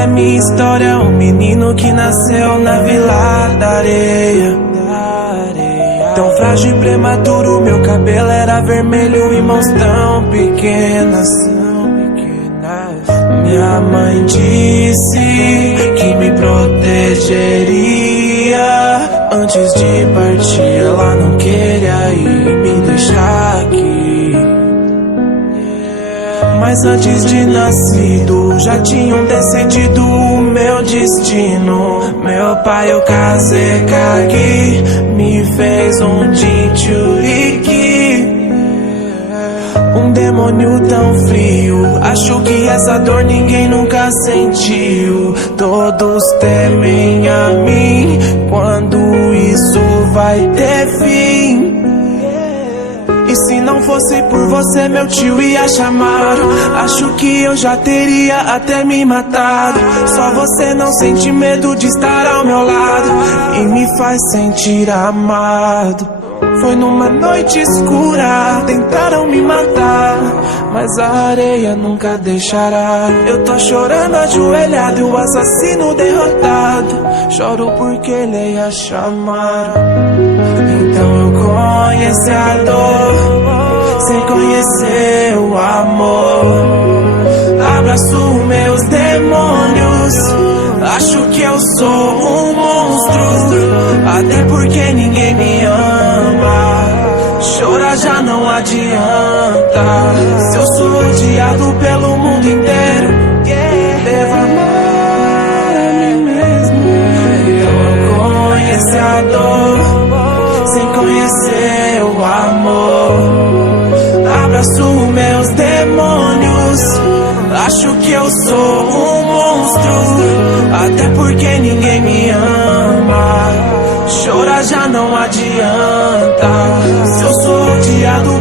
Essa é minha história, um menino que nasceu na Vila da Areia. Tão frágil e prematuro, meu cabelo era vermelho e mãos tão pequenas. Minha mãe disse que me protegeria. Antes de partir, ela não queria ir me deixar aqui. Mas antes de nascido, já tinham decidido o meu destino. Meu pai, o Kazekage, me fez um Jinchuriki. Um demônio tão frio, acho que essa dor ninguém nunca sentiu. Todos temem a mim, quando isso vai ter fim? E se não fosse por você, meu tio ia chamar. Acho que eu já teria até me matado. Só você não sente medo de estar ao meu lado e me faz sentir amado. Foi numa noite escura, tentaram me matar, mas a areia nunca deixará. Eu tô chorando ajoelhado e o assassino derrotado. Choro porque ele ia chamar. Então eu conheci a dor sem conhecer o amor. Abraço meus demônios, acho que eu sou um monstro. Até porque ninguém me ama, chorar já não adianta. Se eu sou odiado pelo mundo inteiro, devo amar a mim mesmo. Então eu conheci a dor sem conhecer o amor. Abraço meus demônios, acho que eu sou um monstro. Até porque ninguém me ama, chorar já não adianta. Se eu sou odiado